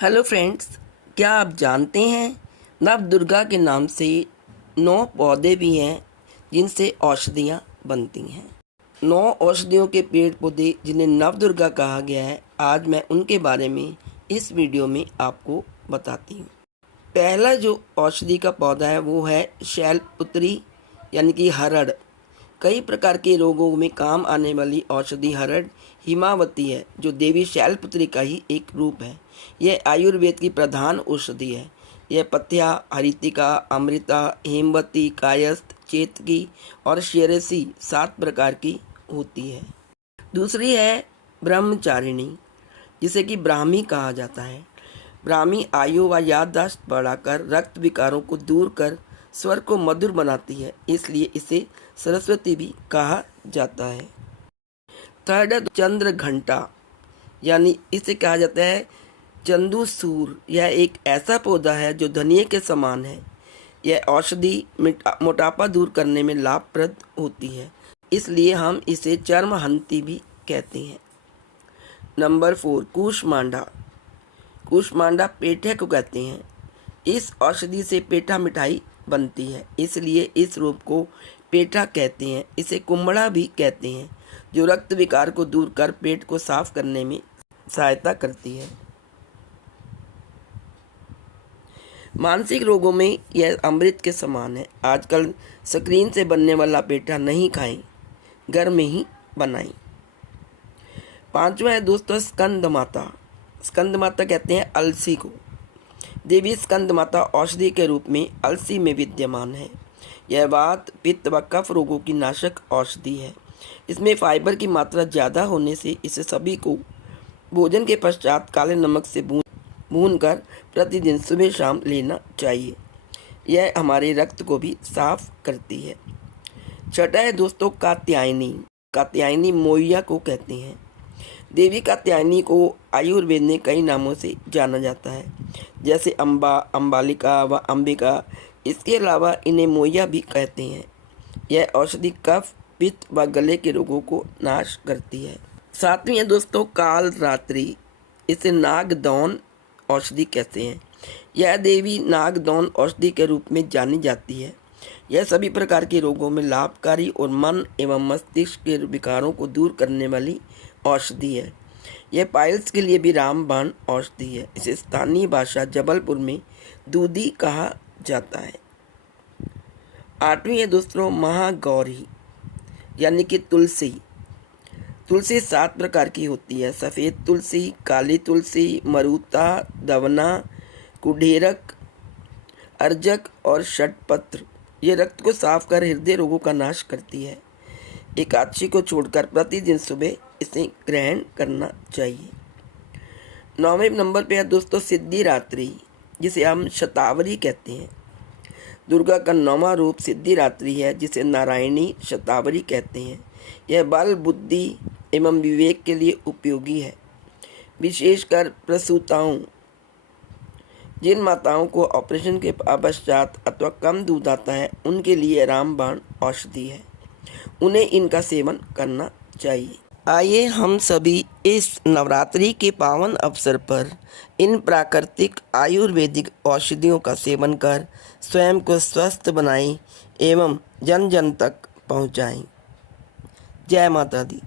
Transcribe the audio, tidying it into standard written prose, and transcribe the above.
Hello friends, क्या आप जानते हैं नव दुर्गा के नाम से 9 पौधे भी हैं जिनसे औषधियाँ बनती हैं। 9 औषधियों के पेड़ पौधे जिन्हें नव दुर्गा कहा गया है, आज मैं उनके बारे में इस वीडियो में आपको बताती हूँ। पहला जो औषधि का पौधा है वो है शैलपुत्री यानी कि हरड़। कई प्रकार के रोगों में काम आने वाली औषधि हरड़ हिमावती है, जो देवी शैलपुत्री का ही एक रूप है। यह आयुर्वेद की प्रधान औषधि है। यह पथ्या, हरितिका, अमृता, हेमवती, कायस्थ, चेतकी और शेरसी 7 प्रकार की होती है। दूसरी है ब्रह्मचारिणी, जिसे कि ब्राह्मी कहा जाता है। ब्राह्मी आयु व याददाश्त बढ़ाकर रक्त विकारों को दूर कर स्वर को मधुर बनाती है, इसलिए इसे सरस्वती भी कहा जाता है। थर्ड है चंद्र घंटा, यानी इसे कहा जाता है चंदूसूर। यह एक ऐसा पौधा है जो धनिये के समान है। यह औषधि मोटापा दूर करने में लाभप्रद होती है, इसलिए हम इसे चर्महंती भी कहते हैं। नंबर 4 कूष्मांडा। कूष्मांडा पेठे को कहते हैं। इस औषधि से पेठा मिठाई बनती है, इसलिए इस रूप को पेठा कहते हैं। इसे कुम्हड़ा भी कहते हैं, जो रक्त विकार को दूर कर पेट को साफ करने में सहायता करती है। मानसिक रोगों में यह अमृत के समान है। आजकल स्क्रीन से बनने वाला पेठा नहीं खाएं, घर में ही बनाएं। 5वां है दोस्तों स्कंद माता। स्कंद माता कहते हैं अलसी को। देवी स्कंद माता औषधि के रूप में अलसी में विद्यमान है। यह वात, पित्त व कफ रोगों की नाशक औषधि है। इसमें फाइबर की मात्रा ज़्यादा होने से इसे सभी को भोजन के पश्चात काले नमक से भूनकर प्रतिदिन सुबह शाम लेना चाहिए। यह हमारे रक्त को भी साफ करती है। छठा है दोस्तों कात्यायनी। कात्यायनी मोइया को कहते हैं। देवी कात्यायनी को आयुर्वेद में कई नामों से जाना जाता है, जैसे अम्बा, अम्बालिका व अंबिका। इसके अलावा इन्हें मोइया भी कहते हैं। यह औषधि कफ, पित्त व गले के रोगों को नाश करती है। 7वीं है दोस्तों काल रात्रि। इसे नागदौन औषधि कहते हैं। यह देवी नागदौन औषधि के रूप में जानी जाती है। यह सभी प्रकार के रोगों में लाभकारी और मन एवं मस्तिष्क के विकारों को दूर करने वाली औषधि है। यह पाइल्स के लिए भी रामबाण औषधि है। इसे स्थानीय भाषा जबलपुर में दूधी कहा जाता है। 8वीं है दोस्तों महागौरी यानी कि तुलसी। तुलसी 7 प्रकार की होती है। सफ़ेद तुलसी, काली तुलसी, मरुता, दवना, कुढेरक, अर्जक और षटपत्र। ये रक्त को साफ कर हृदय रोगों का नाश करती है। एकादशी को छोड़कर प्रतिदिन सुबह इसे ग्रहण करना चाहिए। 9वें नंबर पे है दोस्तों सिद्धिरात्रि, जिसे हम शतावरी कहते हैं। दुर्गा का 9वां रूप सिद्धिरात्रि है, जिसे नारायणी शतावरी कहते हैं। यह बल, बुद्धि एवं विवेक के लिए उपयोगी है, विशेषकर प्रसूताओं। जिन माताओं को ऑपरेशन के पश्चात अथवा कम दूध आता है, उनके लिए रामबाण औषधि है। उन्हें इनका सेवन करना चाहिए। आइए हम सभी इस नवरात्रि के पावन अवसर पर इन प्राकृतिक आयुर्वेदिक औषधियों का सेवन कर स्वयं को स्वस्थ बनाएं एवं जन जन तक पहुंचाएं। जय माता दी।